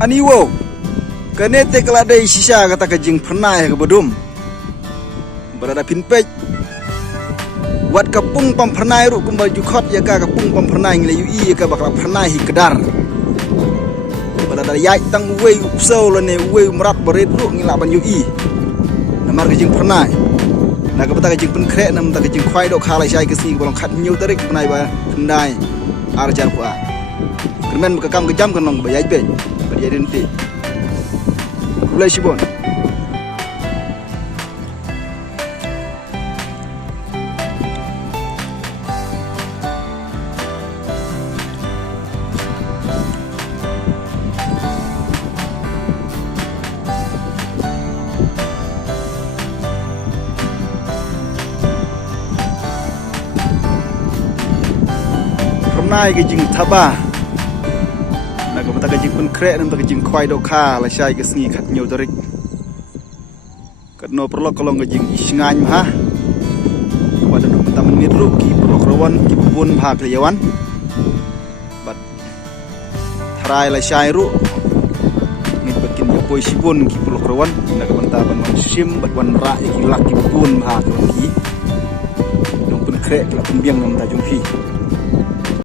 Ani wo kanete keladai sisa kata kajing pernah ke bedum berada pinpej wat kapung pam pernah ru kumbal jukot ya ka kapung pam pernah ngile ui ya ka bakal pernah hi kedar berada yai tang wei upsau lene wei merat berit ru ngila ban ui namar kajing pernah na ka bata kajing pen krek nam ta kajing khwai do khala sai ke si bolong khat nyu tarik penai ba kendai arjar ku a kemen bekam kejam kenong bayai be jadi nanti mulai sibon pernah kejing tabah nak kejing pun krek nam kejing khwai do kha la sai ke sngi khat nyu tarik katno perlo kolong kejing isngan ha wada no tamen mitru ki perlo rawan ki pun bha kleyawan bat tharai la sai ru ngit bakin ya poi sibun ki perlo rawan nak banta ban sim bat wan ra ki lak ki pun bha ki no pun krek la pun biang nam ta jung phi